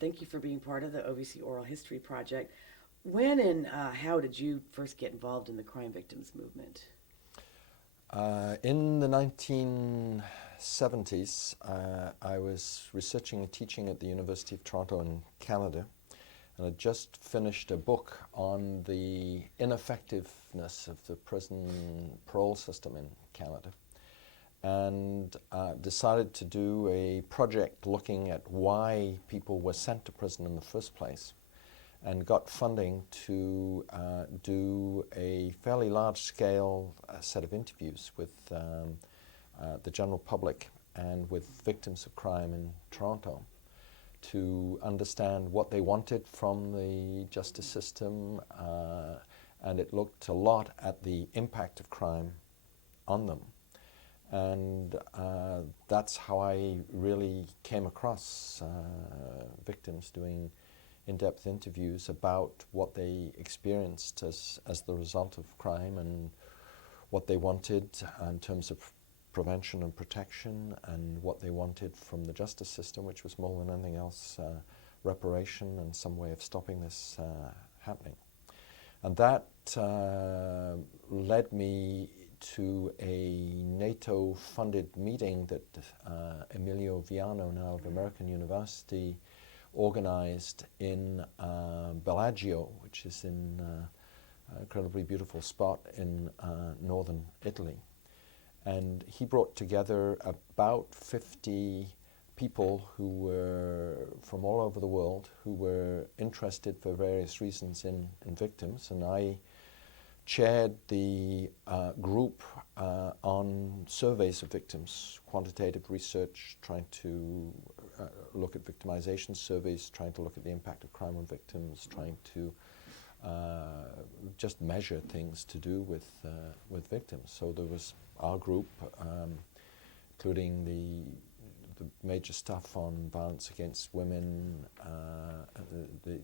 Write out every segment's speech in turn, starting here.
Thank you for being part of the OVC Oral History Project. When and how did you first get involved in the crime victims movement? In the 1970s, I was researching and teaching at the University of Toronto in Canada, and I just finished a book on the ineffectiveness of the prison parole system in Canada, and decided to do a project looking at why people were sent to prison in the first place, and got funding to do a fairly large-scale set of interviews with the general public and with victims of crime in Toronto to understand what they wanted from the justice system, and it looked a lot at the impact of crime on them. And that's how I really came across victims, doing in-depth interviews about what they experienced as the result of crime and what they wanted in terms of prevention and protection, and what they wanted from the justice system, which was more than anything else reparation and some way of stopping this happening. And that led me to a NATO-funded meeting that Emilio Viano, now of American University, organized in Bellagio, which is in an incredibly beautiful spot in northern Italy. And he brought together about 50 people who were from all over the world, who were interested for various reasons in victims. And I chaired the group on surveys of victims, quantitative research, trying to look at victimization surveys, trying to look at the impact of crime on victims, trying to just measure things to do with victims. So there was our group, including the major stuff on violence against women, the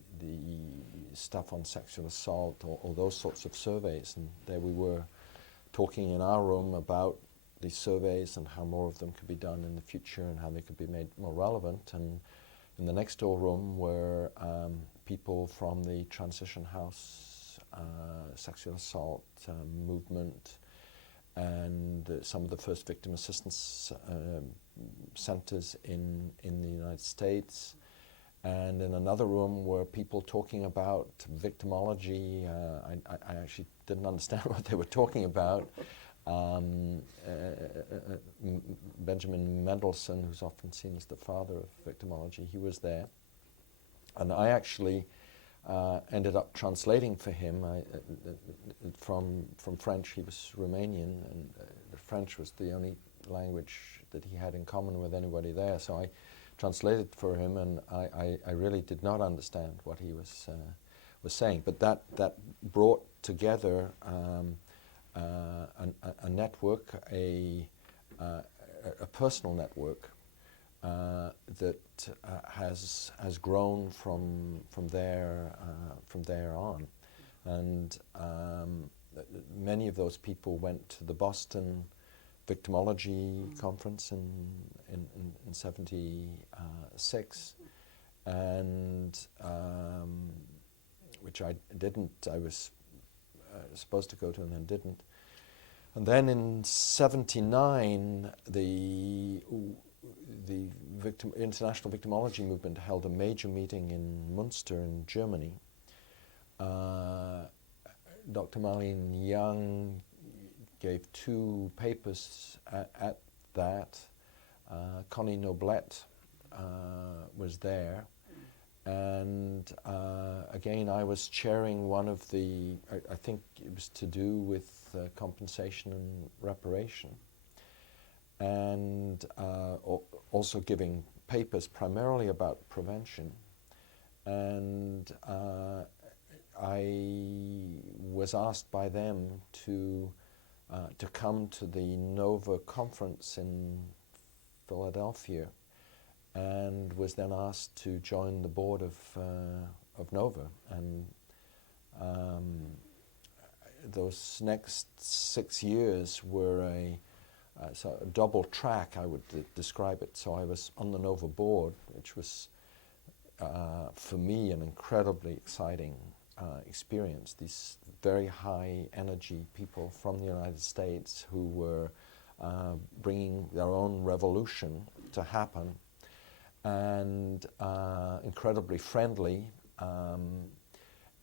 stuff on sexual assault, all those sorts of surveys. And there we were talking in our room about these surveys and how more of them could be done in the future and how they could be made more relevant. And in the next door room were people from the Transition House, sexual assault movement, and some of the first victim assistance centers in the United States. And in another room were people talking about victimology. I actually didn't understand what they were talking about. Benjamin Mendelsohn, who's often seen as the father of victimology, he was there. And I actually ended up translating for him from French. He was Romanian, and French was the only language that he had in common with anybody there. So I translated for him, and I really did not understand what he was saying. But that brought together a network, a personal network that has grown from there on, and many of those people went to the Boston Victimology Conference in '76, and which I didn't. I was supposed to go to and then didn't. And then in '79, the International Victimology Movement held a major meeting in Munster in Germany. Dr. Marlene Young gave two papers at that. Connie Noblette was there. And again, I was chairing one of the, I think it was to do with compensation and reparation, and also giving papers primarily about prevention. And I was asked by them to come to the NOVA conference in Philadelphia, and was then asked to join the board of NOVA. And those next 6 years were a double track, I would describe it. So I was on the NOVA board, which was for me, an incredibly exciting experience. These very high energy people from the United States who were bringing their own revolution to happen, and incredibly friendly,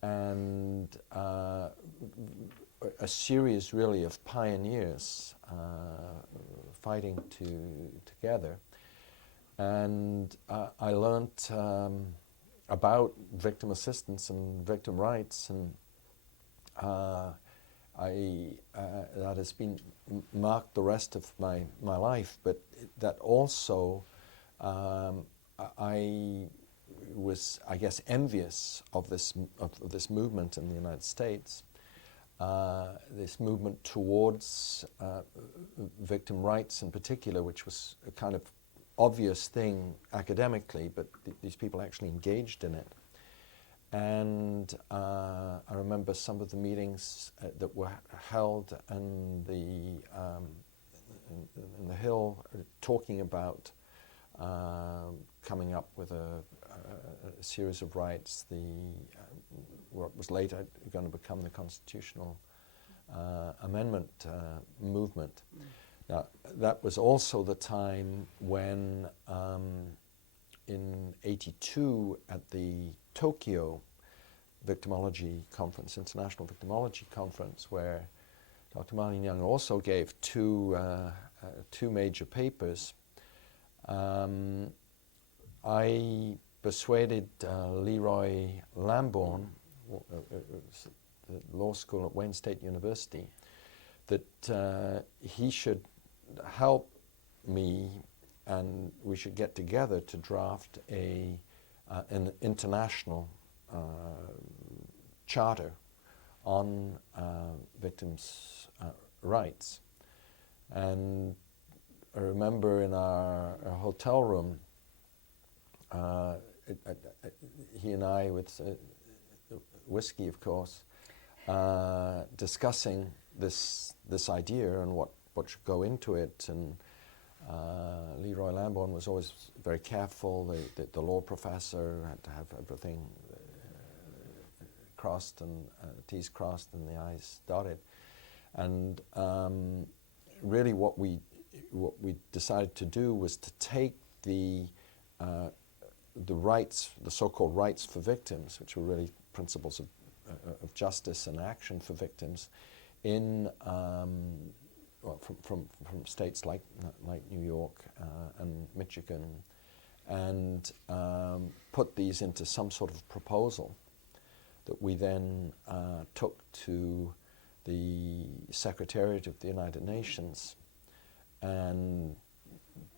and a series really of pioneers fighting together. And I learned about victim assistance and victim rights, and that has been marked the rest of my life. But that also, I was, I guess, envious of this movement in the United States, this movement towards victim rights in particular, which was a kind of obvious thing academically, but these people actually engaged in it. And I remember some of the meetings that were held in the Hill, talking about coming up with a series of rights, what was later going to become the constitutional amendment movement. Now, that was also the time when, in '82, at the Tokyo Victimology Conference, International Victimology Conference, where Dr. Marlene Young also gave two major papers, I persuaded Leroy Lambourne, the law school at Wayne State University, that he should help me and we should get together to draft an international charter on victims' rights. And I remember in our hotel room, he and I, with whiskey, of course, discussing this idea and what should go into it. And Leroy Lambourne was always very careful. The law professor had to have everything crossed and T's crossed and the I's dotted. And really, what we decided to do was to take the rights, the so-called rights for victims, which were really principles of justice and action for victims, in from states like New York and Michigan, and put these into some sort of proposal that we then took to the Secretariat of the United Nations, and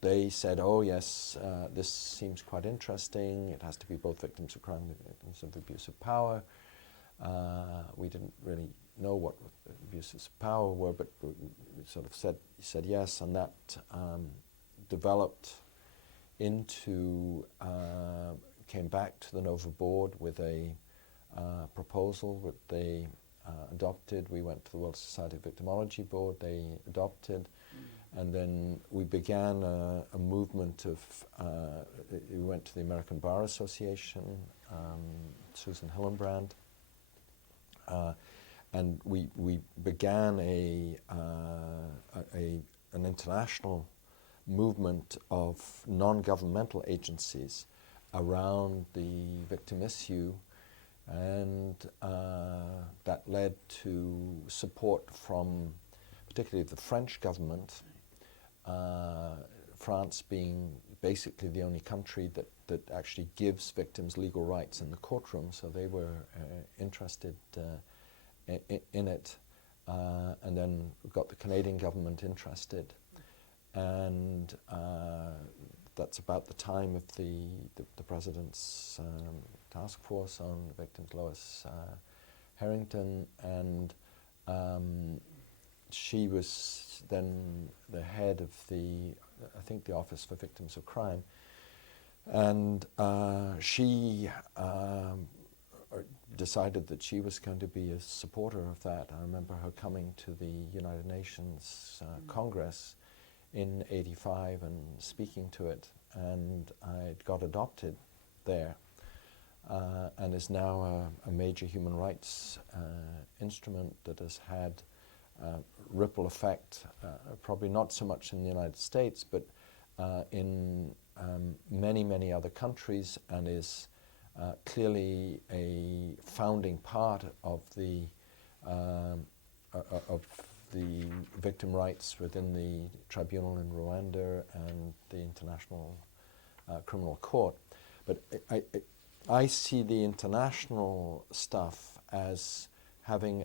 they said, "Oh yes, this seems quite interesting. It has to be both victims of crime and victims of abuse of power." We didn't really know what abuses of power were, but we sort of said yes, and that developed into, came back to the NOVA board with a proposal that they adopted. We went to the World Society of Victimology board, they adopted, and then we began a movement of, we went to the American Bar Association, Susan Hillenbrand, and we began an international movement of non-governmental agencies around the victim issue, and that led to support from particularly the French government, France being basically the only country that actually gives victims legal rights in the courtroom, so they were interested in it, and then we got the Canadian government interested, and that's about the time of the President's task force on victims, Lois Harrington, and she was then the head of I think the Office for Victims of Crime, and she decided that she was going to be a supporter of that. I remember her coming to the United Nations Congress in '85 and speaking to it, and I got adopted there. and is now a major human rights instrument that has had ripple effect, probably not so much in the United States, but in many, many other countries, and is clearly a founding part of the victim rights within the tribunal in Rwanda and the International Criminal Court. But I see the international stuff as having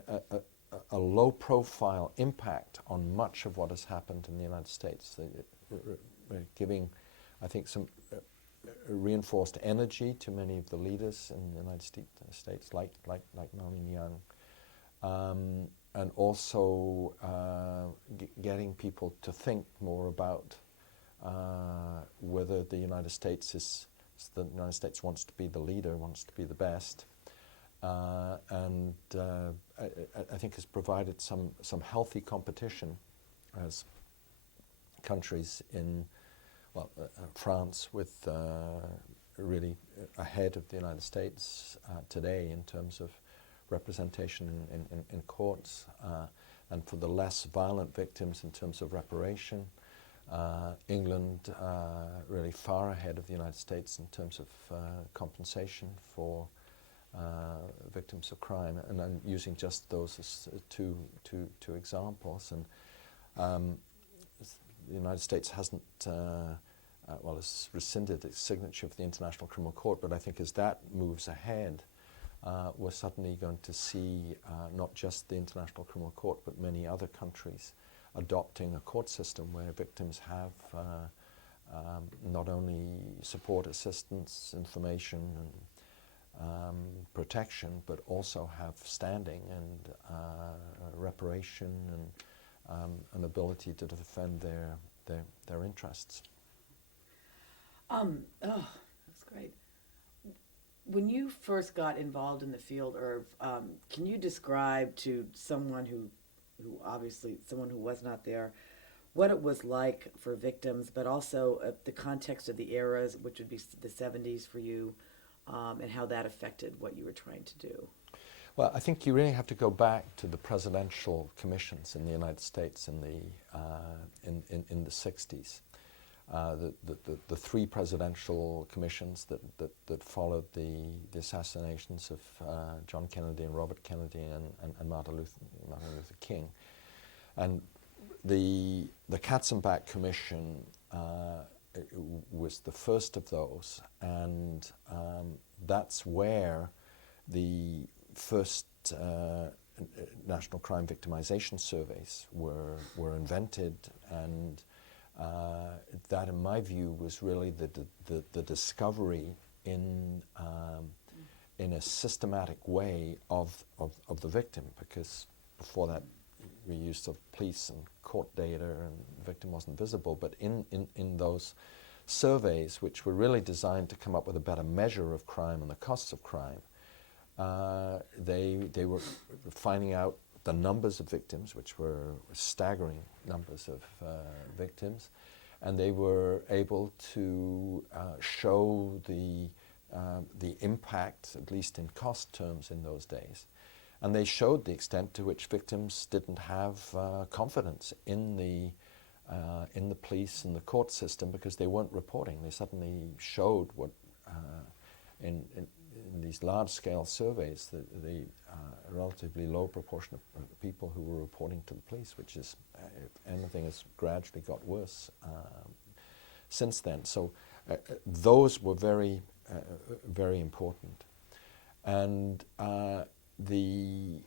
a low-profile impact on much of what has happened in the United States, giving, I think, some reinforced energy to many of the leaders in the United States, like Marlene Young, and also getting people to think more about whether the United States wants to be the leader, wants to be the best, and I think has provided some healthy competition as countries in France with really ahead of the United States today in terms of representation in courts, and for the less violent victims in terms of reparation. England really far ahead of the United States in terms of compensation for victims of crime, and I'm using just those as two examples. And the United States hasn't, has rescinded its signature of the International Criminal Court, but I think as that moves ahead, we're suddenly going to see not just the International Criminal Court, but many other countries adopting a court system where victims have not only support, assistance, information, and protection, but also have standing and reparation and an ability to defend their interests. That's great. When you first got involved in the field, Irv, can you describe to someone who obviously, someone who was not there, what it was like for victims, but also the context of the eras, which would be the 70s for you, and how that affected what you were trying to do? Well, I think you really have to go back to the presidential commissions in the United States in the 60s. The three presidential commissions that followed the assassinations of John Kennedy and Robert Kennedy and Martin Luther King. And the Katzenbach Commission was the first of those, and that's where the first national crime victimization surveys were invented, and that, in my view, was really the discovery in a systematic way of the victim, because before that we used sort of police and court data and the victim wasn't visible, but in those surveys, which were really designed to come up with a better measure of crime and the costs of crime, they were finding out the numbers of victims, which were staggering numbers of victims, and they were able to show the impact, at least in cost terms, in those days. And they showed the extent to which victims didn't have confidence in the police and the court system because they weren't reporting. They suddenly showed what in these large-scale surveys, the relatively low proportion of people who were reporting to the police, which is, if anything, has gradually got worse since then. So those were very, very important. And the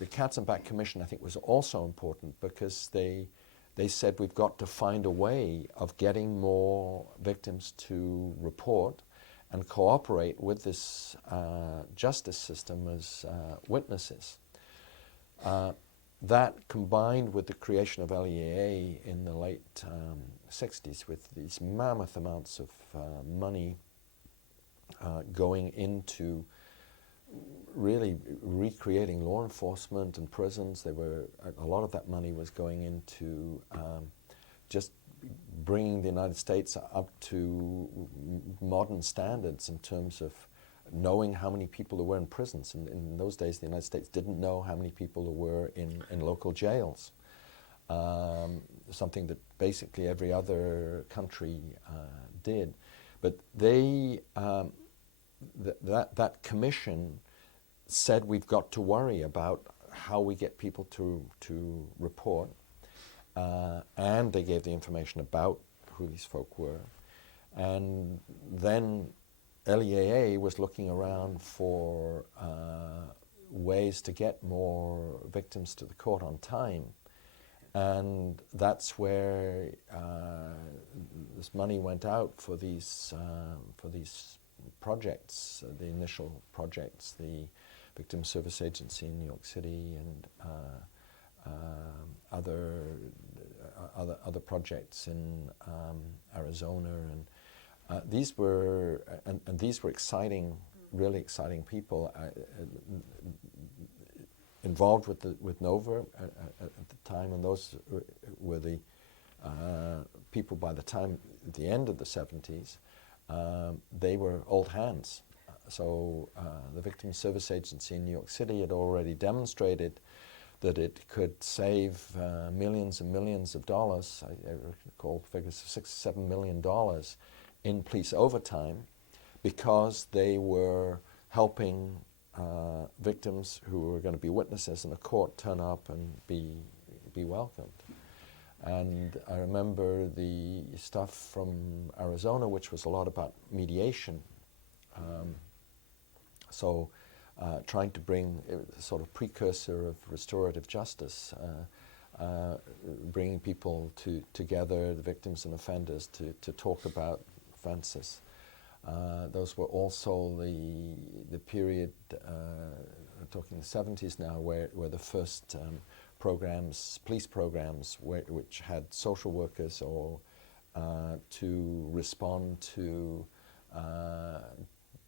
Katzenbach Commission, I think, was also important because they said we've got to find a way of getting more victims to report and cooperate with this justice system as witnesses. That, combined with the creation of LEAA in the late 60s, with these mammoth amounts of money going into really recreating law enforcement and prisons. A lot of that money was going into just bringing the United States up to modern standards in terms of knowing how many people there were in prisons. And in those days, the United States didn't know how many people there were in local jails. Something that basically every other country did. But they, that commission said we've got to worry about how we get people to report. And they gave the information about who these folk were. And then LEAA was looking around for ways to get more victims to the court on time. And that's where this money went out for these projects, the initial projects, the Victim Service Agency in New York City and other projects in Arizona, and these were exciting, really exciting people involved with NOVA at the time, and those were the people by the time at the end of the 70s. They were old hands. So the Victim Service Agency in New York City had already demonstrated that it could save millions and millions of dollars. I recall figures of $6 to $7 million in police overtime, because they were helping victims who were going to be witnesses in a court turn up and be welcomed. And I remember the stuff from Arizona, which was a lot about mediation. Trying to bring a sort of precursor of restorative justice, bringing people together, the victims and offenders, to talk about offences. Those were also the period, we're talking the 70s now, where the first programs, police programs, which had social workers or to respond to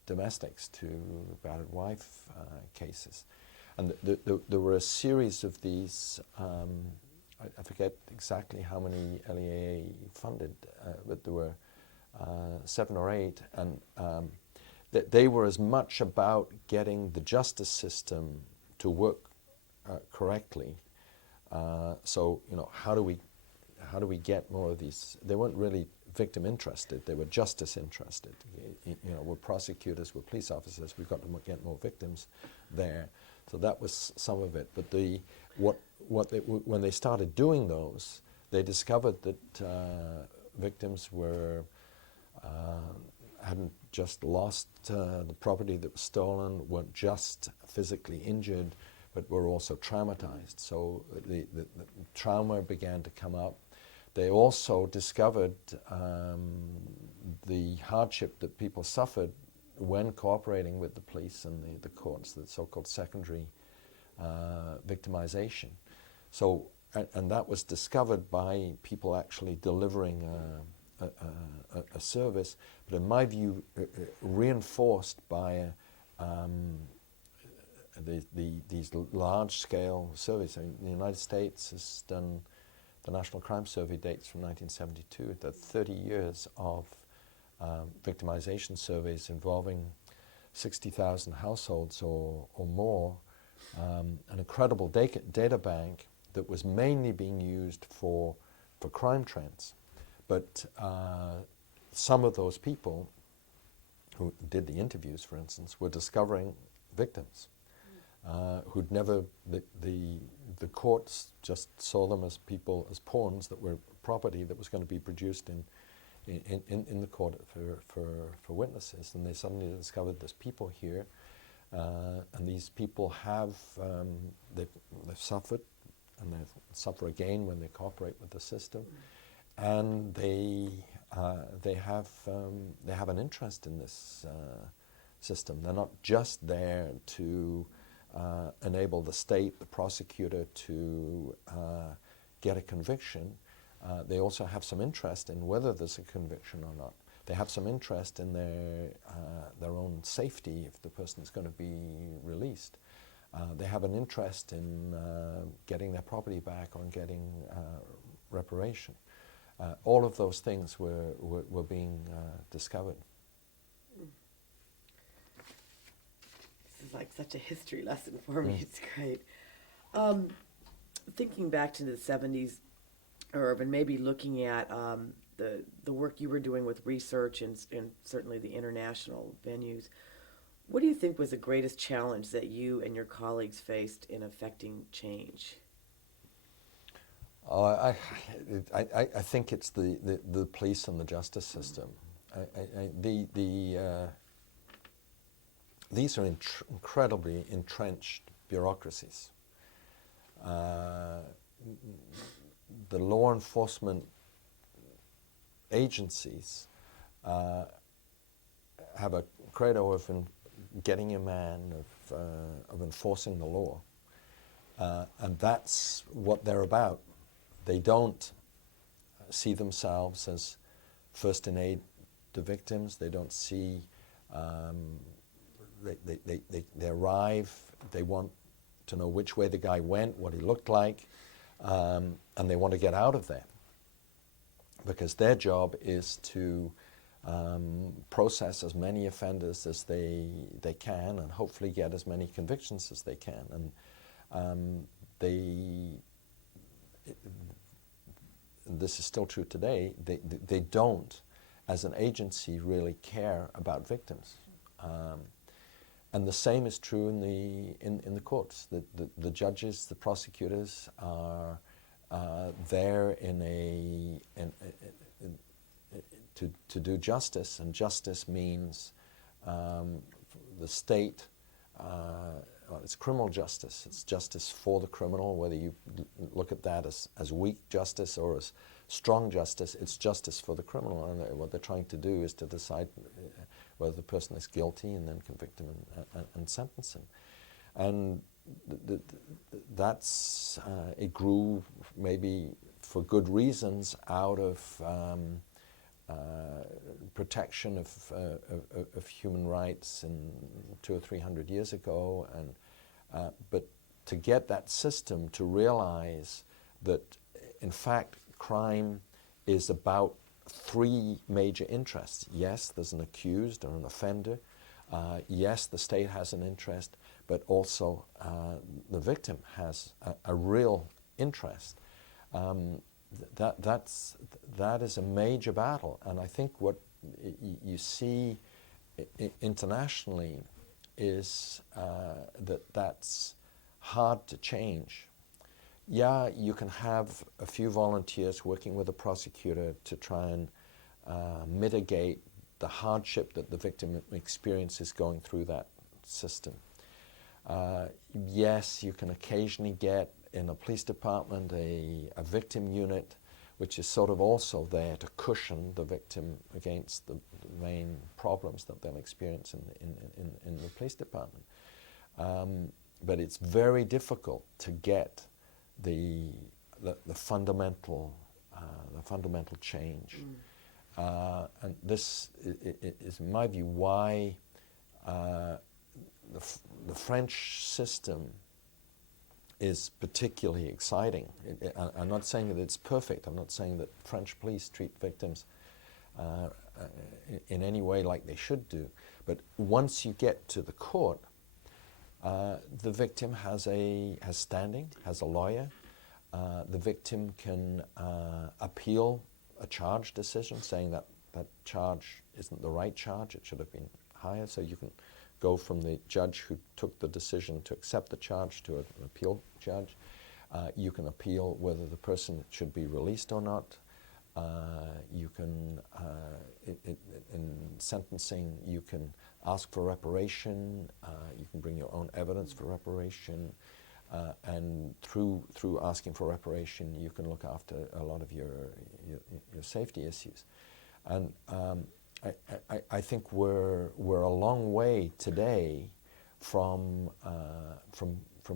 domestics, to battered wife cases. And there were a series of these, I forget exactly how many LEAA funded, but there were 7 or 8, and they were as much about getting the justice system to work correctly. So, you know, how do we get more of these? They weren't really victim interested, they were justice interested. You know, we're prosecutors, we're police officers, we've got to get more victims there. So that was some of it. But when they started doing those, they discovered that victims were hadn't just lost the property that was stolen, weren't just physically injured, but were also traumatized. So the trauma began to come up. They also discovered the hardship that people suffered when cooperating with the police and the courts, the so-called secondary victimization. So, and that was discovered by people actually delivering a service, but in my view, reinforced by these large-scale surveys. I mean, the United States has done, the National Crime Survey dates from 1972, the 30 years of victimization surveys involving 60,000 households or more, an incredible data bank that was mainly being used for crime trends. But some of those people who did the interviews, for instance, were discovering victims who'd never, the courts just saw them as people, as pawns that were property that was going to be produced in the court for witnesses, and they suddenly discovered there's people here, and these people have, they've suffered, and they suffer again when they cooperate with the system. And they have an interest in this system. They're not just there to enable the state, the prosecutor, to get a conviction. They also have some interest in whether there's a conviction or not. They have some interest in their own safety if the person is going to be released. They have an interest in getting their property back or getting reparation. All of those things were being discovered. This is like such a history lesson for me. It's great. Um, Thinking back to the 70s, Irvin, maybe looking at the work you were doing with research and certainly the international venues, what do you think was the greatest challenge that you and your colleagues faced in affecting change? Uh, I think it's the police and the justice system. These are incredibly entrenched bureaucracies. Uh, the law enforcement agencies have a credo of getting a man, of enforcing the law, and that's what they're about. They don't see themselves as first in aid to victims. They don't see, they arrive, they want to know which way the guy went, what he looked like, and they want to get out of there. Because their job is to process as many offenders as they can and hopefully get as many convictions as they can. And this is still true today, they don't, as an agency, really care about victims. And the same is true in the courts. The judges, the prosecutors are there to do justice, and justice means the state. Well, it's criminal justice. It's justice for the criminal, whether you look at that as weak justice or as strong justice. It's justice for the criminal, and what they're trying to do is to decide whether the person is guilty and then convict him and sentence him. And that's it grew maybe for good reasons out of protection of human rights in 200 or 300 years ago, and but to get that system to realize that in fact crime is about three major interests. Yes, there's an accused or an offender. Yes, the state has an interest, but also the victim has a real interest. That is a major battle, and I think what you see internationally is that's hard to change. Yeah, you can have a few volunteers working with a prosecutor to try and mitigate the hardship that the victim experiences going through that system. Yes, you can occasionally get in a police department a victim unit, which is sort of also there to cushion the victim against the main problems that they'll experience in the police department. But it's very difficult to get the fundamental change. And this is, in my view, why the French system is particularly exciting. I'm not saying that it's perfect. I'm not saying that French police treat victims in any way like they should do. But once you get to the court, the victim has standing, has a lawyer. The victim can appeal a charge decision, saying that that charge isn't the right charge, it should have been higher. So you can go from the judge who took the decision to accept the charge to an appeal judge. You can appeal whether the person should be released or not. You can, in sentencing, you can ask for reparation. You can bring your own evidence for reparation. And through asking for reparation, you can look after a lot of your safety issues. And I think we're a long way today from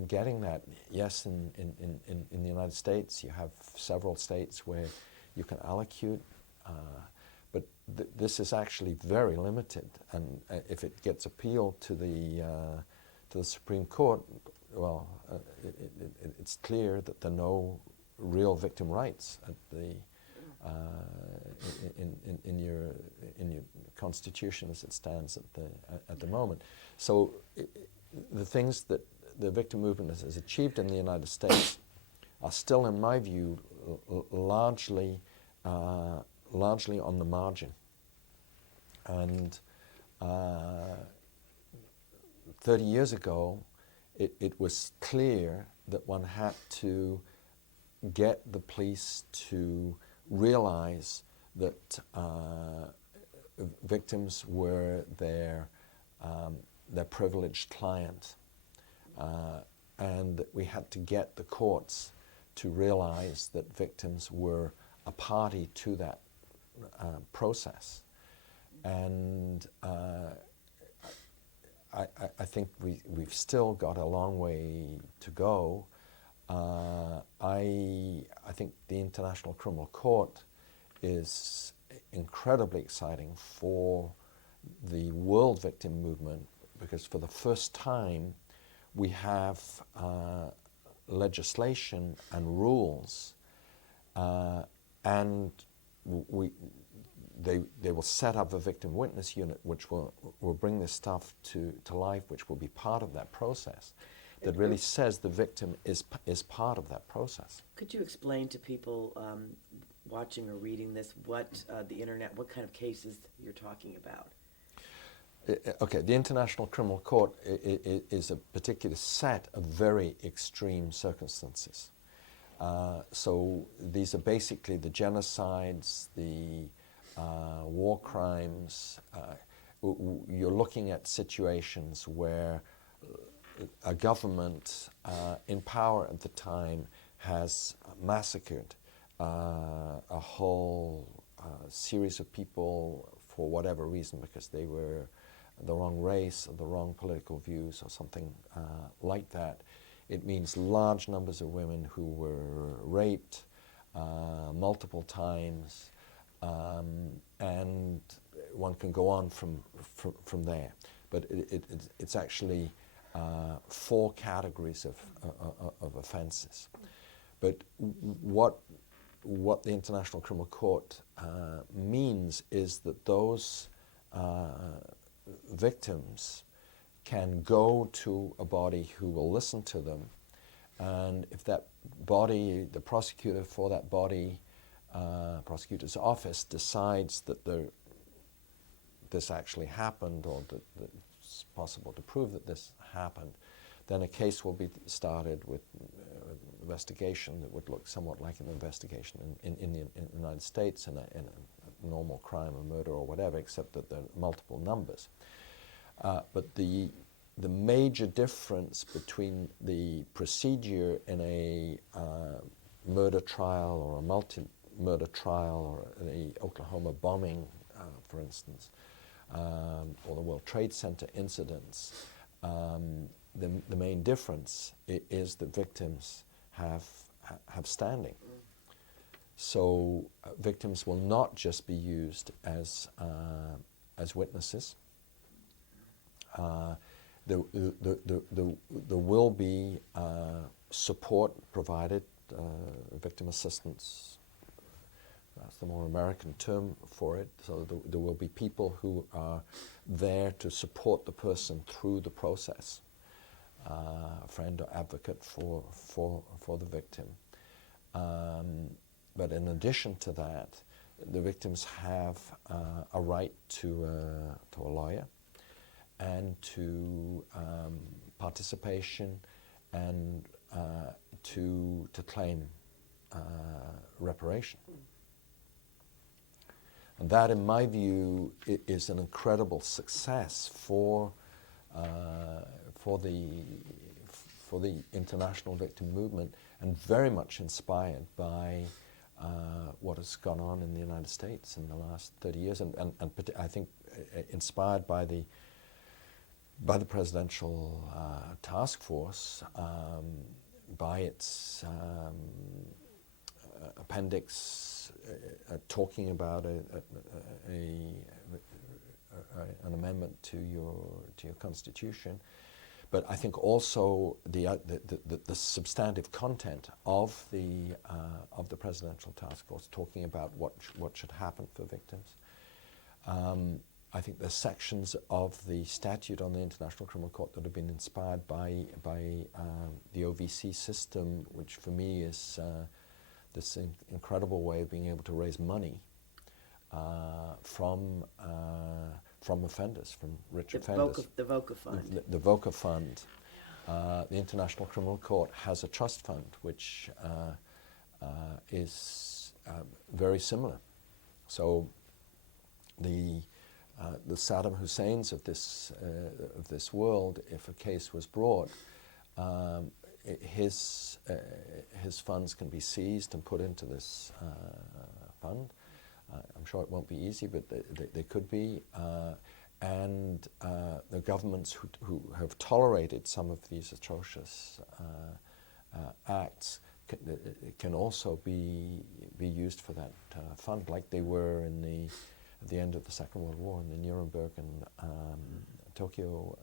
getting that. Yes, in the United States, you have several states where you can allocute, but this is actually very limited. And if it gets appealed to the Supreme Court, well, it's clear that there are no real victim rights at the in your constitution as it stands at the moment. So the things that the victim movement has achieved in the United States are still, in my view, largely on the margin. And 30 years ago, it was clear that one had to get the police to realize that victims were their privileged client, and that we had to get the courts to realize that victims were a party to that process. And I think we've still got a long way to go. I think the International Criminal Court is incredibly exciting for the world victim movement, because for the first time we have legislation and rules, and they will set up a victim witness unit which will bring this stuff to life, which will be part of that process, that really says the victim is part of that process. Could you explain to people watching or reading this what the internet, what kind of cases you're talking about? Okay, the International Criminal Court is a particular set of very extreme circumstances. So these are basically the genocides, the war crimes. You're looking at situations where a government in power at the time has massacred a whole series of people for whatever reason, because they were the wrong race or the wrong political views or something like that. It means large numbers of women who were raped multiple times, and one can go on from there. But it's actually 4 categories of offences. But what the International Criminal Court means is that those victims can go to a body who will listen to them, and if that body, the prosecutor for that body, prosecutor's office, decides that this actually happened, or that it's possible to prove that this happened, then a case will be started with investigation that would look somewhat like an investigation in the United States in a normal crime or murder or whatever, except that there are multiple numbers. But the major difference between the procedure in a murder trial or a multi-murder trial or the Oklahoma bombing, for instance, or the World Trade Center incidents, the main difference is that victims have standing. So victims will not just be used as witnesses. There will be support provided, victim assistance. That's the more American term for it. So there will be people who are there to support the person through the process, a friend or advocate for the victim. But in addition to that, the victims have a right to a lawyer, and to participation, and to claim reparation. And that, in my view, is an incredible success for the international victim movement, and very much inspired by what has gone on in the United States in the last 30 years, and I think inspired by the presidential task force, by its appendix talking about an amendment to your constitution, but I think also the substantive content of the presidential task force talking about what should happen for victims. I think there's sections of the statute on the International Criminal Court that have been inspired by the OVC system, which for me is this incredible way of being able to raise money from offenders, from rich offenders. The VOCA fund. The VOCA fund. The International Criminal Court has a trust fund, which is very similar. So the Saddam Husseins of this world, if a case was brought, his funds can be seized and put into this fund. I'm sure it won't be easy, but they could be. And the governments who have tolerated some of these atrocious acts can also be used for that fund, like they were at the end of the Second World War in the Nuremberg and Tokyo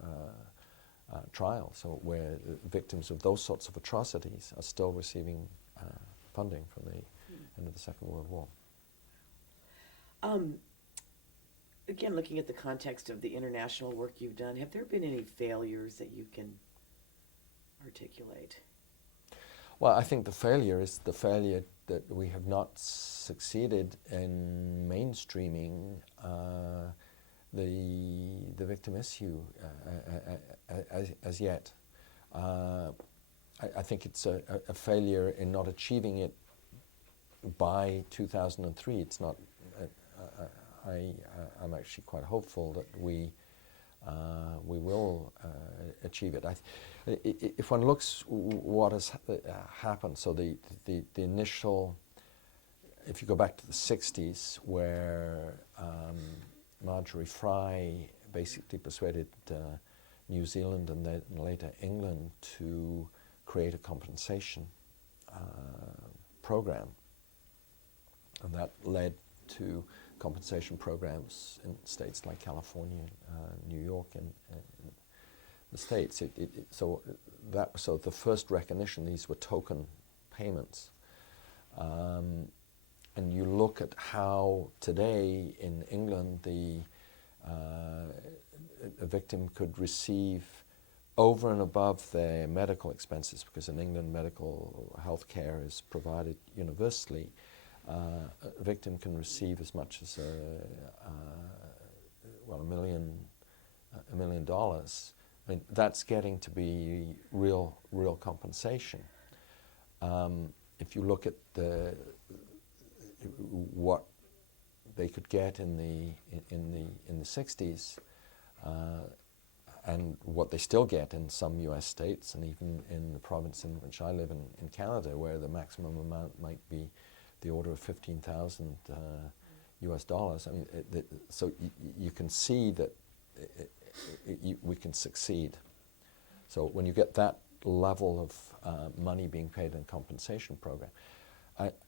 trial, so where victims of those sorts of atrocities are still receiving funding from the end of the Second World War. Again, looking at the context of the international work you've done, have there been any failures that you can articulate? Well, I think the failure is the failure that we have not succeeded in mainstreaming the victim issue as yet. I think it's a failure in not achieving it by 2003. It's not. I'm actually quite hopeful that we will achieve it. If one looks what has happened, so the initial, if you go back to the 60s, where Marjorie Fry basically persuaded New Zealand and then later England to create a compensation program, and that led to compensation programs in states like California, New York, and the States. So the first recognition, these were token payments. And you look at how today in England a victim could receive over and above their medical expenses, because in England medical health care is provided universally. A victim can receive as much as $1 million. I mean, that's getting to be real compensation. If you look at what they could get in the 60s, and what they still get in some U.S. states, and even in the province in which I live in Canada, where the maximum amount might be the order of $15,000 US dollars. I mean, so you can see that we can succeed. So when you get that level of money being paid in a compensation program,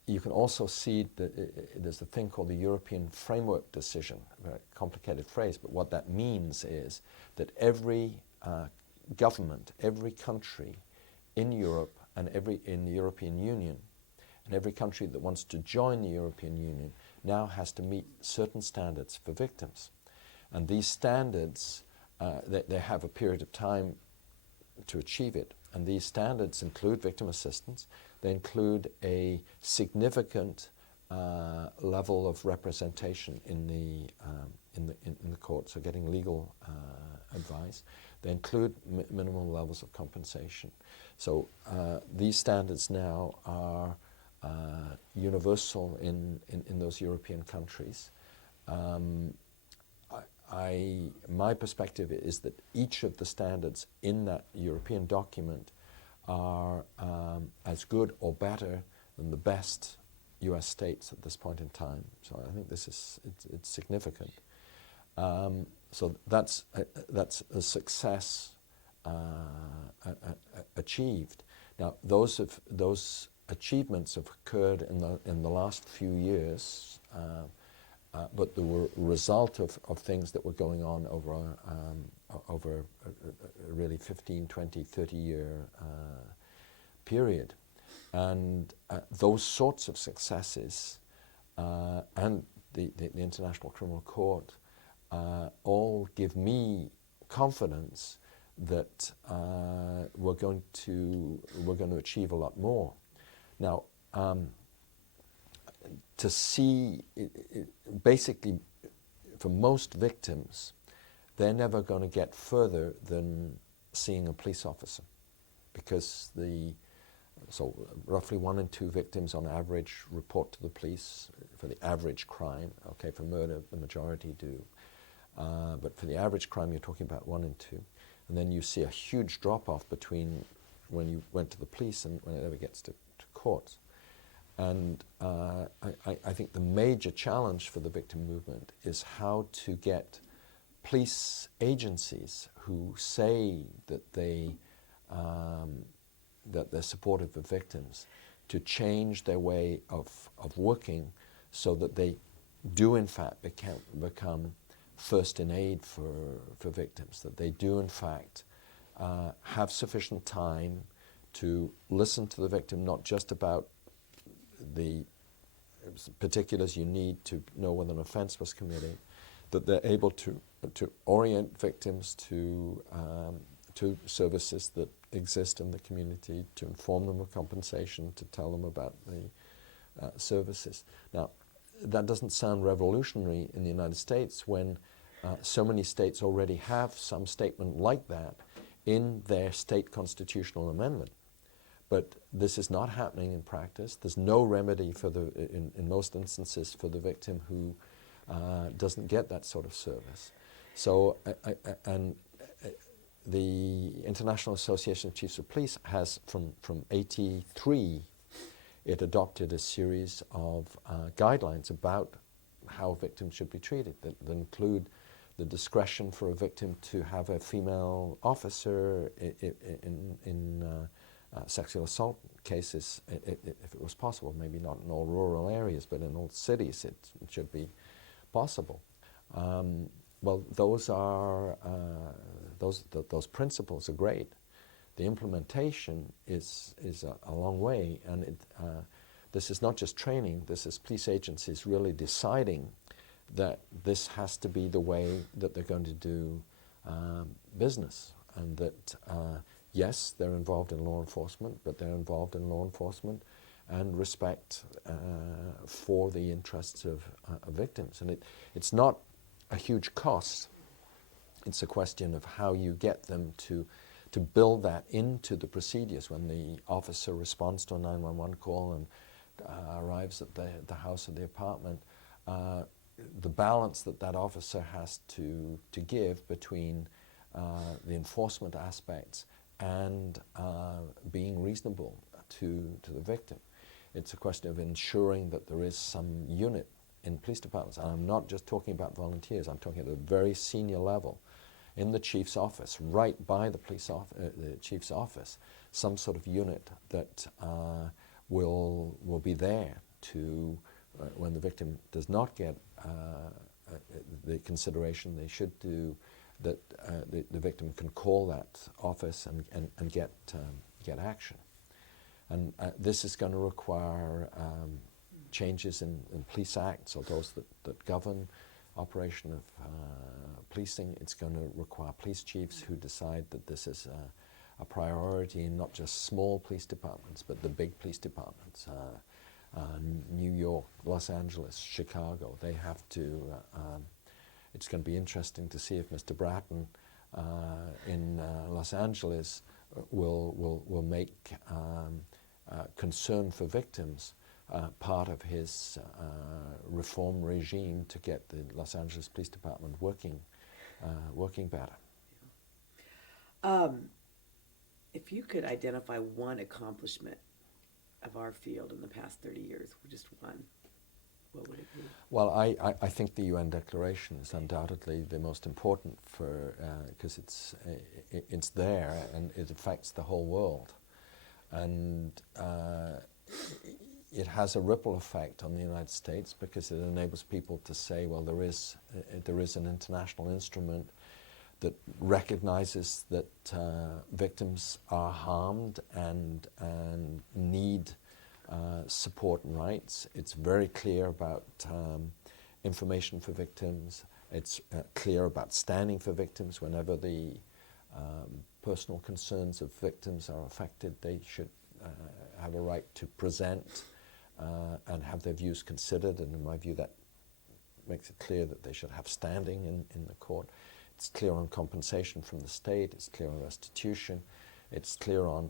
you can also see that there's a thing called the European Framework Decision, a very complicated phrase, but what that means is that every government, every country in Europe and in the European Union, and every country that wants to join the European Union now has to meet certain standards for victims. And these standards, they have a period of time to achieve it. And these standards include victim assistance. They include a significant level of representation in the court, so getting legal advice. They include minimum levels of compensation. So these standards now are universal in those European countries. My perspective is that each of the standards in that European document are as good or better than the best U.S. states at this point in time. So I think it's significant. So that's a success achieved. Now those achievements have occurred in the last few years, but they were a result of things that were going on over a really 15, 20, 30-year period. And those sorts of successes and the International Criminal Court all give me confidence that we're going to achieve a lot more. Now, to see, basically, for most victims, they're never going to get further than seeing a police officer, because so roughly 1 in 2 victims on average report to the police for the average crime. Okay, for murder, the majority do. But for the average crime, you're talking about 1 in 2. And then you see a huge drop-off between when you went to the police and when it ever gets to courts. And I think the major challenge for the victim movement is how to get police agencies who say that that they're supportive of victims to change their way of working, so that they do in fact become first in aid for victims, that they do in fact have sufficient time to listen to the victim, not just about the particulars you need to know whether an offense was committed, that they're able to orient victims to services that exist in the community, to inform them of compensation, to tell them about the services. Now, that doesn't sound revolutionary in the United States when so many states already have some statement like that in their state constitutional amendment. But this is not happening in practice. There's no remedy for in most instances for the victim who doesn't get that sort of service. So, the International Association of Chiefs of Police has, from 1983, it adopted a series of guidelines about how victims should be treated that include the discretion for a victim to have a female officer in sexual assault cases, if it was possible. Maybe not in all rural areas, but in all cities it should be possible. Well, those are those principles are great. The implementation is a long way, and this is not just training. This is police agencies really deciding that this has to be the way that they're going to do business, and that yes, they're involved in law enforcement, but they're involved in law enforcement and respect for the interests of victims. And it's not a huge cost. It's a question of how you get them to build that into the procedures when the officer responds to a 911 call and arrives at the house or the apartment. The balance that officer has to give between the enforcement aspects and being reasonable to the victim. It's a question of ensuring that there is some unit in police departments. And I'm not just talking about volunteers. I'm talking at a very senior level in the chief's office, right by the the chief's office, some sort of unit that will be there to, when the victim does not get the consideration they should do, that the victim can call that office and get action. And this is going to require changes in police acts, or those that govern operation of policing. It's going to require police chiefs who decide that this is a priority in not just small police departments, but the big police departments. New York, Los Angeles, Chicago, they have to, it's going to be interesting to see if Mr. Bratton in Los Angeles will make concern for victims part of his reform regime to get the Los Angeles Police Department working better. If you could identify one accomplishment of our field in the past 30 years, just one, what would it be? Well, I think the UN Declaration is undoubtedly the most important because it's there and it affects the whole world, and it has a ripple effect on the United States because it enables people to say, well, there is an international instrument that recognizes that victims are harmed and need support and rights. It's very clear about information for victims. It's clear about standing for victims. Whenever the personal concerns of victims are affected, they should have a right to present and have their views considered. And in my view, that makes it clear that they should have standing in the court. It's clear on compensation from the state. It's clear on restitution. It's clear on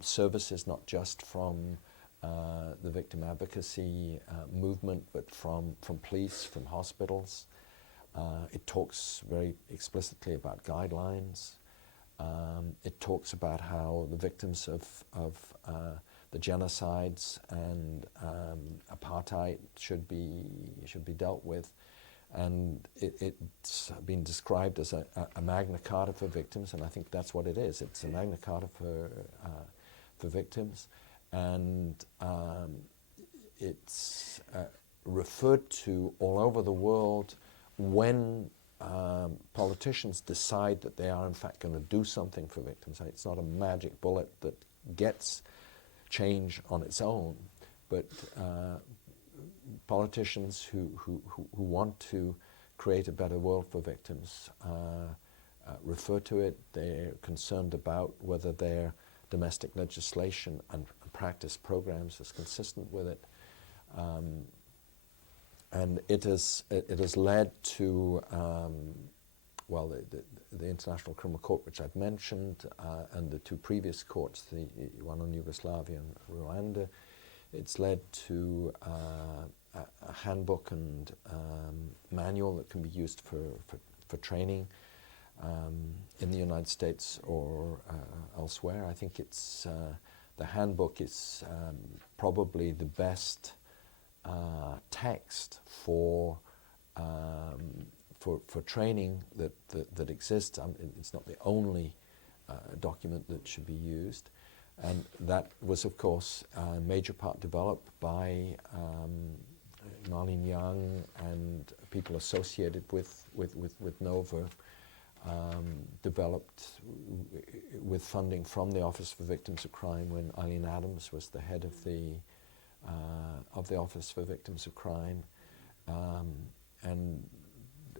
services, not just from the victim advocacy movement, but from police, from hospitals. It talks very explicitly about guidelines. It talks about how the victims of the genocides and apartheid should be dealt with, and it's been described as a Magna Carta for victims, and I think that's what it is. It's a Magna Carta for victims, and it's referred to all over the world when politicians decide that they are in fact going to do something for victims. It's not a magic bullet that gets change on its own, but politicians who want to create a better world for victims refer to it. They're concerned about whether their domestic legislation and practice programs is consistent with it. And it has led to, well, the International Criminal Court, which I've mentioned, and the two previous courts, the one on Yugoslavia and Rwanda. It's led to a handbook and manual that can be used for training in the United States or elsewhere. I think it's the handbook is probably the best text for training that exists. It's not the only document that should be used, and that was, of course, a major part developed by Marlene Young and people associated with NOVA, developed with funding from the Office for Victims of Crime when Eileen Adams was the head of the Office for Victims of Crime, and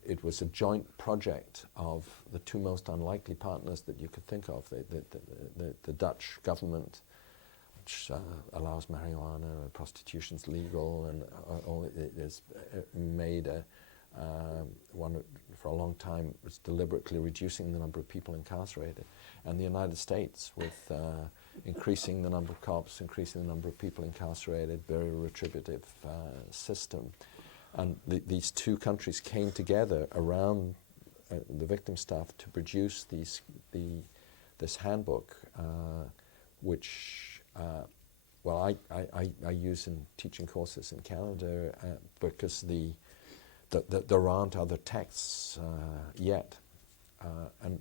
it was a joint project of the two most unlikely partners that you could think of, the Dutch government, which allows marijuana, prostitution's legal, and it has made one for a long time was deliberately reducing the number of people incarcerated, and the United States with increasing the number of cops, increasing the number of people incarcerated, very retributive system. And these two countries came together around the victim stuff to produce this handbook, which, well, I use in teaching courses in Canada because there aren't other texts yet. And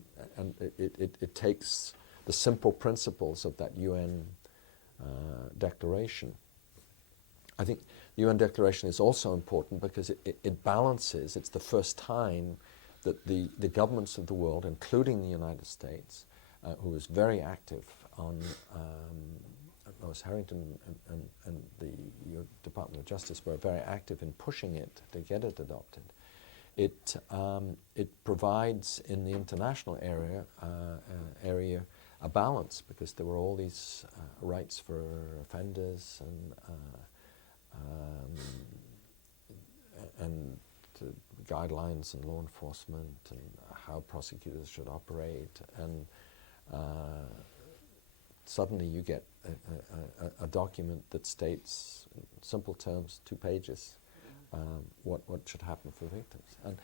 it takes the simple principles of that UN declaration. I think the UN Declaration is also important because it balances. It's the first time that the governments of the world, including the United States, who was very active on Lois Harrington and the Department of Justice were very active in pushing it to get it adopted. It provides in the international area a balance, because there were all these rights for offenders and guidelines and law enforcement and how prosecutors should operate, and suddenly you get a document that states in simple terms, 2 pages, what should happen for victims. And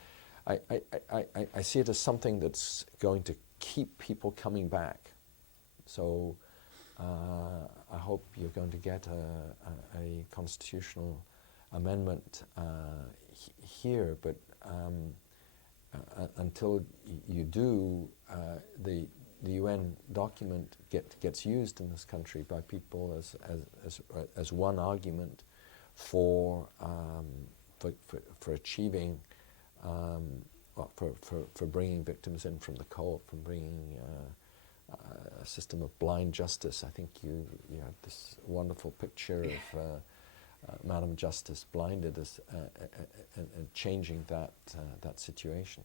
I see it as something that's going to keep people coming back. So I hope you're going to get a constitutional amendment here, but until you do, the UN document gets used in this country by people as one argument for achieving, for bringing victims in from the cold, from bringing a system of blind justice. I think you had this wonderful picture Madam Justice blinded us and changing that situation.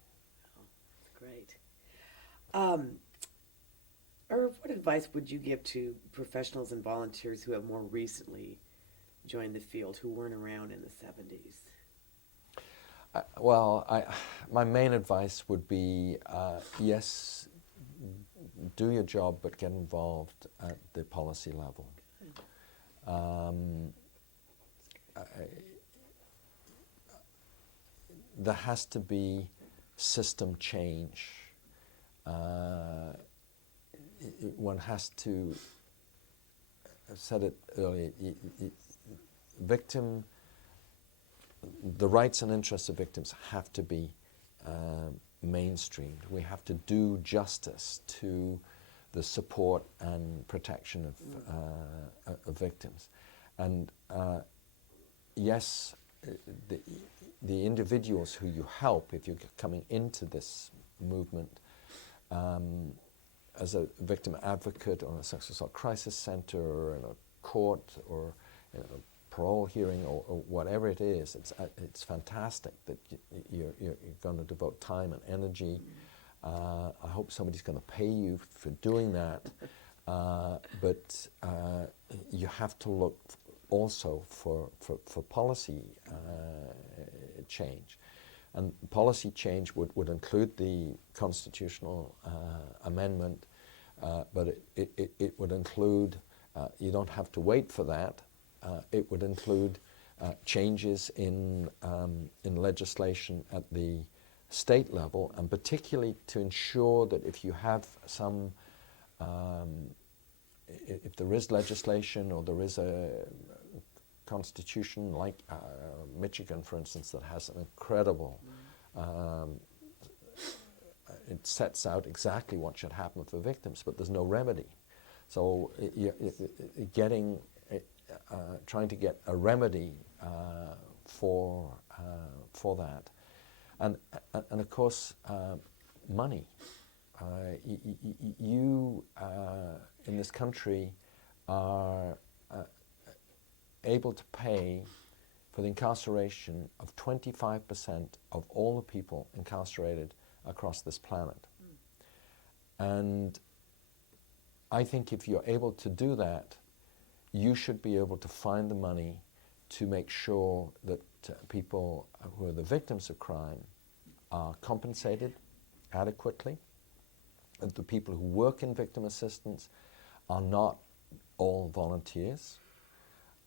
That's great. Irv, what advice would you give to professionals and volunteers who have more recently joined the field, who weren't around in the 70s? My main advice would be, yes, do your job, but get involved at the policy level. There has to be system change. One has to, I said it earlier, the rights and interests of victims have to be mainstreamed. We have to do justice to the support and protection of victims. And yes, the individuals who you help, if you're coming into this movement, as a victim advocate or a sexual assault crisis center or in a court or in a parole hearing or whatever it is, it's fantastic that you're going to devote time and energy. I hope somebody's going to pay you for doing that. But you have to look also for policy change. And policy change would include the constitutional amendment, but it would include, you don't have to wait for that, it would include changes in legislation at the state level, and particularly to ensure that if you have some, if there is legislation or there is a constitution like Michigan, for instance, that has an incredible, it sets out exactly what should happen for victims, but there's no remedy. So trying to get a remedy for that, and of course money. You in this country are able to pay for the incarceration of 25% of all the people incarcerated across this planet. And I think if you're able to do that, you should be able to find the money to make sure that people who are the victims of crime are compensated adequately, that the people who work in victim assistance are not all volunteers,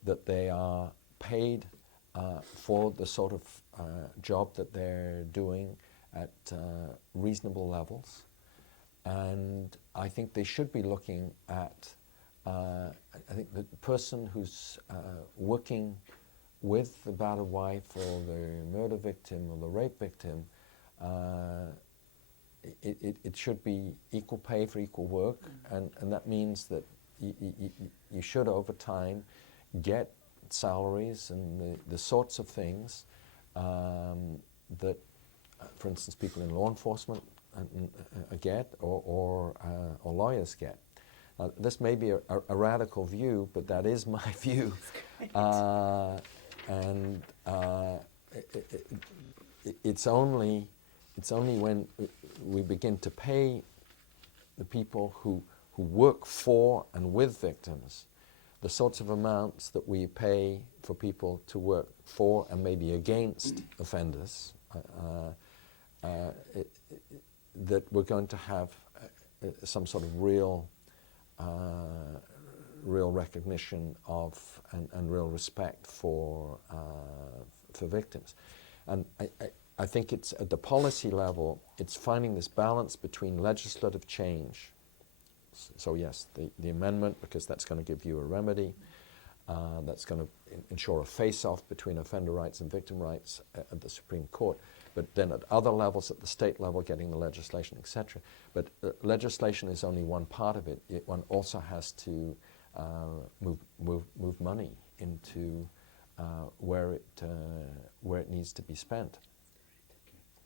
that they are paid for the sort of job that they're doing at reasonable levels. And I think they should be looking at, I think the person who's working with the battered wife or the murder victim or the rape victim, it should be equal pay for equal work, and that means that you should over time get salaries and the sorts of things that, for instance, people in law enforcement get or lawyers get. This may be a radical view, but that is my view. And it's only when we begin to pay the people who work for and with victims the sorts of amounts that we pay for people to work for and maybe against offenders, that we're going to have some sort of real recognition of and real respect for victims. And I think it's at the policy level, it's finding this balance between legislative change. So yes, the amendment, because that's going to give you a remedy, that's going to ensure a face-off between offender rights and victim rights at the Supreme Court, but then at other levels, at the state level, getting the legislation, etc. But legislation is only one part of it. One also has to move money into where it needs to be spent.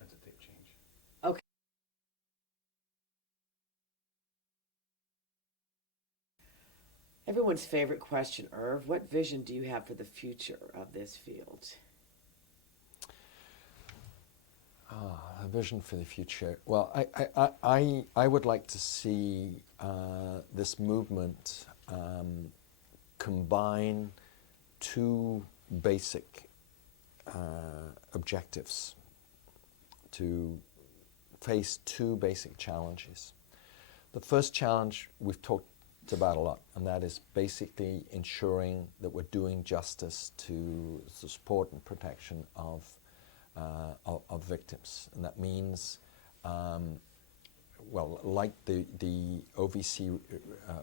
That's a big change. Okay. Everyone's favorite question, Irv. What vision do you have for the future of this field? A vision for the future. Well, I would like to see this movement combine two basic objectives, to face two basic challenges. The first challenge we've talked about a lot, and that is basically ensuring that we're doing justice to the support and protection of victims. And that means, well, like the OVC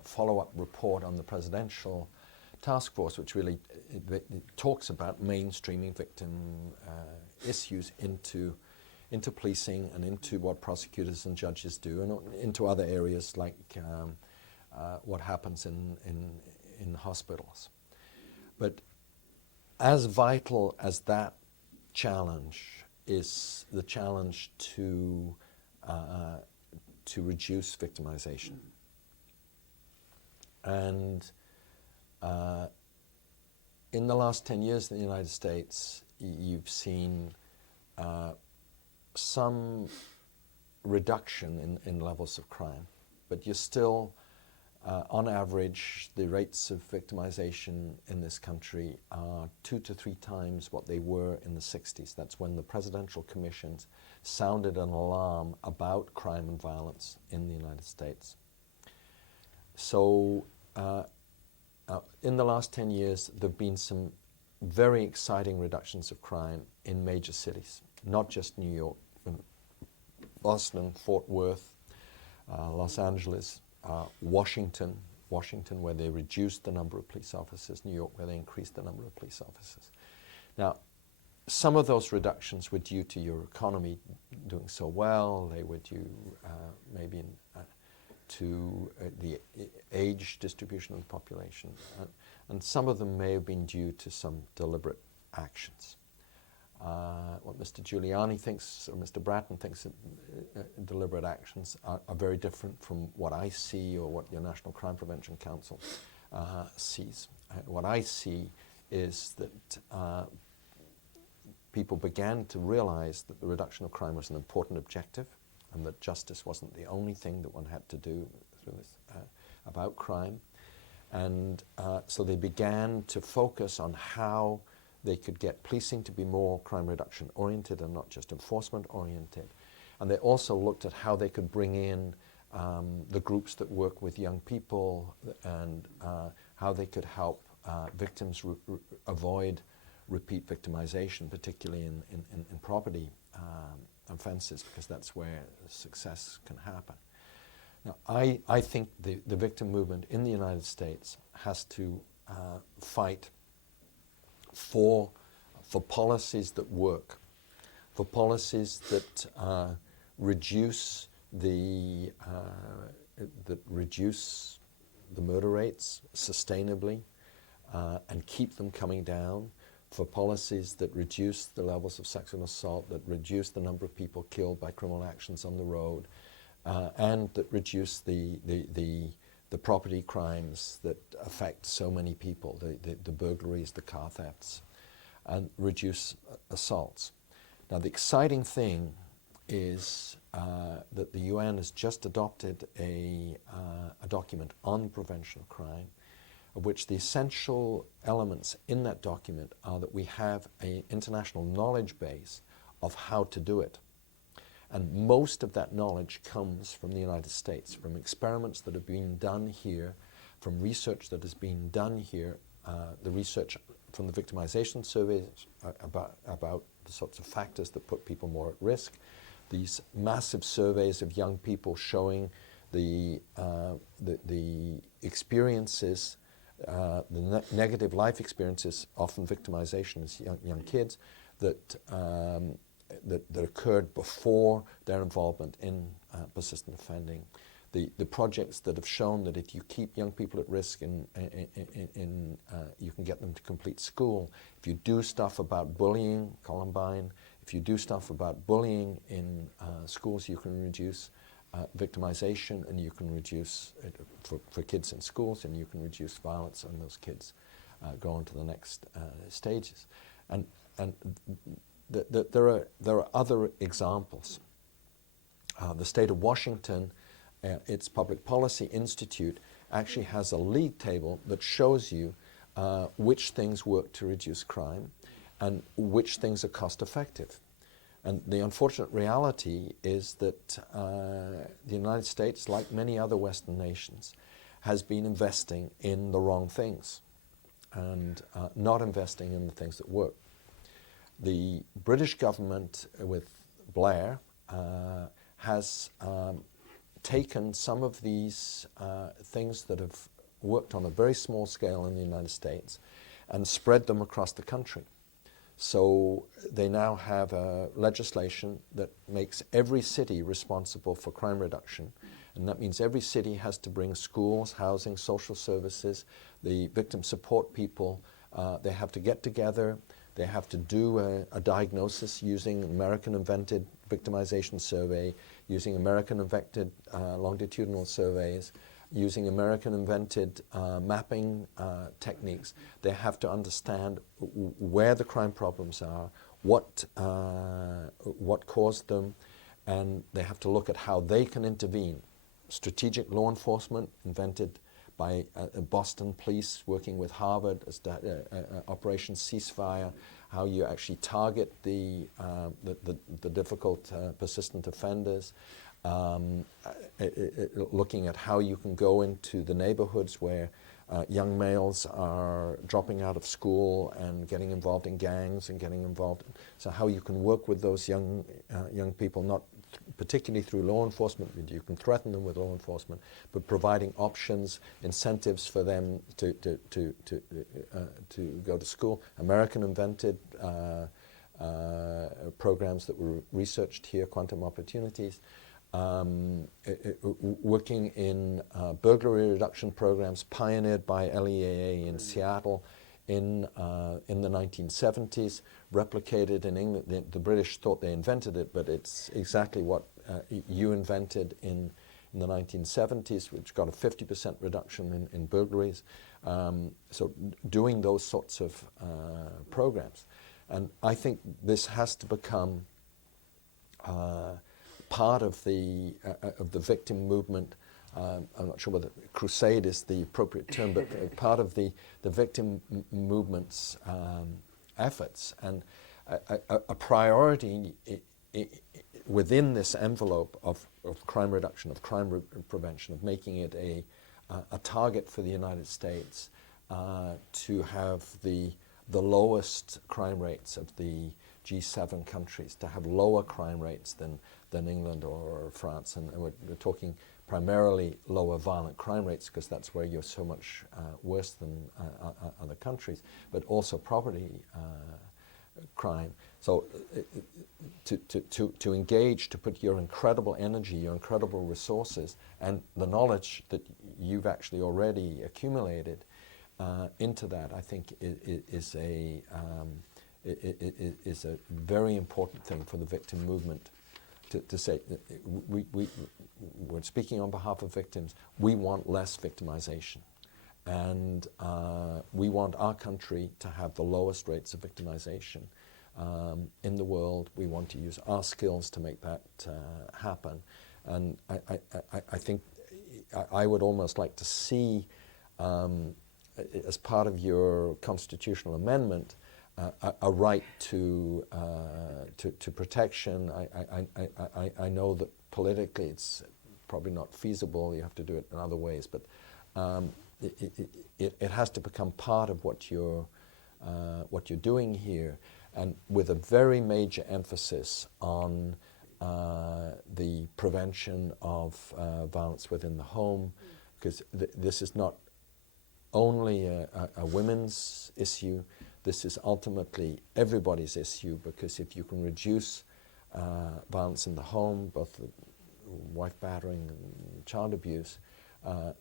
follow-up report on the presidential task force, which really it talks about mainstreaming victim issues into policing and into what prosecutors and judges do, and into other areas like what happens in hospitals. But as vital as that challenge is the challenge to reduce victimization. And in the last 10 years in the United States, you've seen some reduction in levels of crime, but you're still, on average, the rates of victimization in this country are 2 to 3 times what they were in the 60s. That's when the presidential commissions sounded an alarm about crime and violence in the United States. So in the last 10 years, there have been some very exciting reductions of crime in major cities, not just New York, but Boston, Fort Worth, Los Angeles, Washington, where they reduced the number of police officers, New York, where they increased the number of police officers. Now, some of those reductions were due to your economy doing so well. They were due maybe to the age distribution of the population. And some of them may have been due to some deliberate actions. What Mr. Giuliani thinks, or Mr. Bratton thinks deliberate actions are very different from what I see or what your National Crime Prevention Council sees. What I see is that people began to realize that the reduction of crime was an important objective, and that justice wasn't the only thing that one had to do through this, about crime. And so they began to focus on how they could get policing to be more crime reduction oriented and not just enforcement oriented. And they also looked at how they could bring in the groups that work with young people, and how they could help victims avoid repeat victimization, particularly in property offenses, because that's where success can happen. Now, I think the victim movement in the United States has to fight for policies that work, for policies that reduce the murder rates sustainably and keep them coming down, for policies that reduce the levels of sexual assault, that reduce the number of people killed by criminal actions on the road, and that reduce the property crimes that affect so many people, the burglaries, the car thefts, and reduce assaults. Now, the exciting thing is that the UN has just adopted a document on prevention of crime, of which the essential elements in that document are that we have an international knowledge base of how to do it. And most of that knowledge comes from the United States, from experiments that have been done here, from research that has been done here, the research from the victimization surveys about the sorts of factors that put people more at risk, these massive surveys of young people showing the experiences, the negative life experiences, often victimization as young kids, that occurred before their involvement in persistent offending. The projects that have shown that if you keep young people at risk, you can get them to complete school. If you do stuff about bullying, Columbine, if you do stuff about bullying in schools, you can reduce victimization, and you can reduce it for kids in schools, and you can reduce violence on those kids go on to the next stages. And there are other examples. The state of Washington, its Public Policy Institute, actually has a league table that shows you which things work to reduce crime and which things are cost effective. And the unfortunate reality is that the United States, like many other Western nations, has been investing in the wrong things and not investing in the things that work. The British government with Blair has taken some of these things that have worked on a very small scale in the United States and spread them across the country. So they now have legislation that makes every city responsible for crime reduction. And that means every city has to bring schools, housing, social services, the victim support people. They have to get together. They have to do a diagnosis using American-invented victimization survey, using American-invented longitudinal surveys, using American-invented mapping techniques. They have to understand where the crime problems are, what caused them, and they have to look at how they can intervene. Strategic law enforcement, invented by Boston police working with Harvard as Operation Ceasefire, how you actually target the difficult, persistent offenders. Looking at how you can go into the neighborhoods where young males are dropping out of school and getting involved in gangs and getting involved. So how you can work with those young people, not particularly through law enforcement, but you can threaten them with law enforcement, but providing options, incentives for them to go to school. American-invented programs that were researched here, quantum opportunities. Working in burglary reduction programs pioneered by LEAA in Seattle in the 1970s, replicated in England. The British thought they invented it, but it's exactly what you invented in the 1970s, which got a 50% reduction in burglaries. So doing those sorts of programs. And I think this has to become part of the victim movement. I'm not sure whether crusade is the appropriate term, but part of the victim movement's efforts. And a priority within this envelope of crime reduction, of crime prevention, of making it a target for the United States to have the lowest crime rates of the G7 countries, to have lower crime rates than England or France. And we're talking primarily lower violent crime rates, because that's where you're so much worse than other countries, but also property crime. So to engage, to put your incredible energy, your incredible resources, and the knowledge that you've actually already accumulated into that, I think is a very important thing for the victim movement to say. We're speaking on behalf of victims. We want less victimization, and we want our country to have the lowest rates of victimization in the world. We want to use our skills to make that happen. And I think I would almost like to see, as part of your constitutional amendment, a right to protection. I know that politically it's probably not feasible. You have to do it in other ways, but it has to become part of what you're doing here, and with a very major emphasis on the prevention of violence within the home, because this is not only a women's issue. This is ultimately everybody's issue, because if you can reduce violence in the home, both wife battering and child abuse,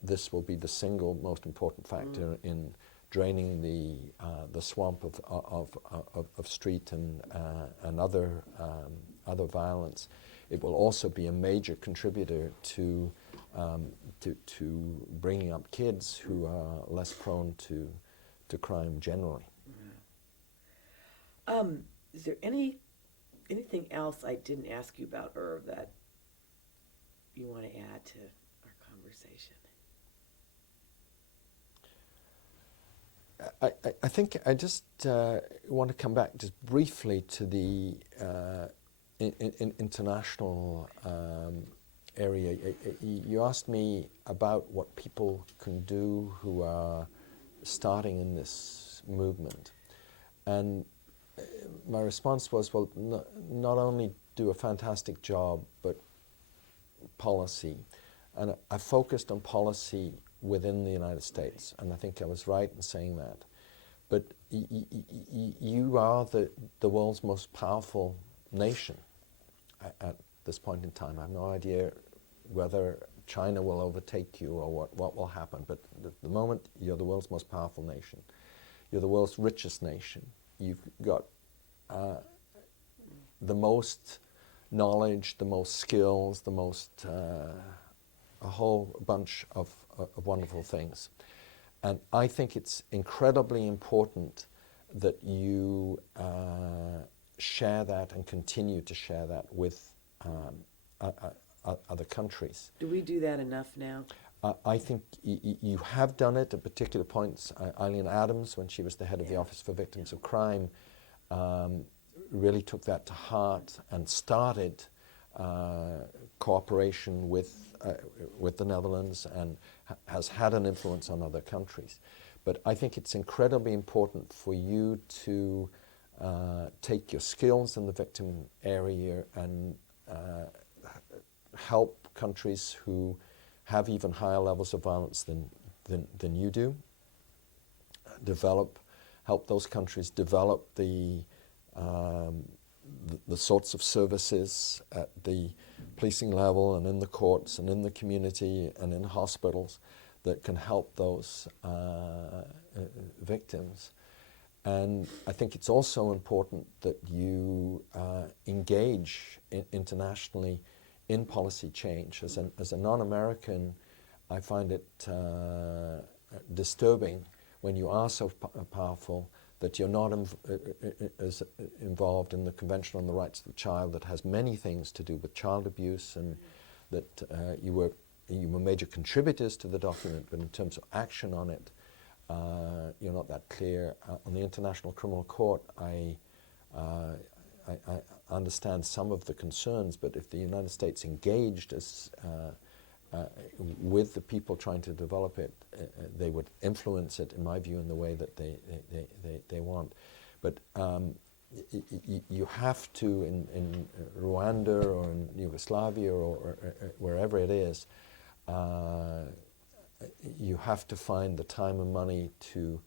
this will be the single most important factor in draining the swamp of street and other violence. it will also be a major contributor to bringing up kids who are less prone to crime generally. Is there anything else I didn't ask you about, Irv, that you want to add to our conversation? I think I just want to come back just briefly to the international area. You asked me about what people can do who are starting in this movement. And my response was, well, not only do a fantastic job, but policy. And I focused on policy within the United States, and I think I was right in saying that. But you are the world's most powerful nation at this point in time. I have no idea whether China will overtake you or what will happen, but at the moment you're the world's most powerful nation. You're the world's richest nation. You've got the most knowledge, the most skills, the most a whole bunch of wonderful things. And I think it's incredibly important that you share that and continue to share that with other countries. Do we do that enough now? I think you have done it at particular points. Eileen Adams, when she was the head of the Office for Victims of Crime, really took that to heart and started cooperation with the Netherlands and has had an influence on other countries. But I think it's incredibly important for you to take your skills in the victim area and help countries who have even higher levels of violence than you do. Help those countries develop the sorts of services at the policing level and in the courts and in the community and in hospitals that can help those victims. And I think it's also important that you engage internationally in policy change. As a non-American, I find it disturbing when you are so powerful that you're not as involved in the Convention on the Rights of the Child that has many things to do with child abuse, and that you were major contributors to the document, but in terms of action on it, you're not that clear. On the International Criminal Court, I understand some of the concerns, but if the United States engaged with the people trying to develop it, they would influence it, in my view, in the way that they want. But you have to, in Rwanda or in Yugoslavia or wherever it is, you have to find the time and money to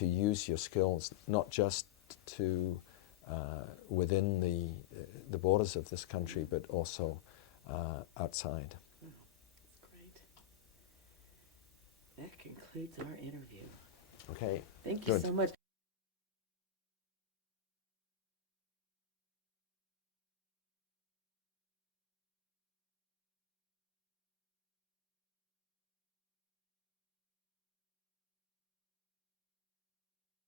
use your skills, not just to within the borders of this country, but also outside. Great. That concludes our interview. Okay. Thank you Good. so much.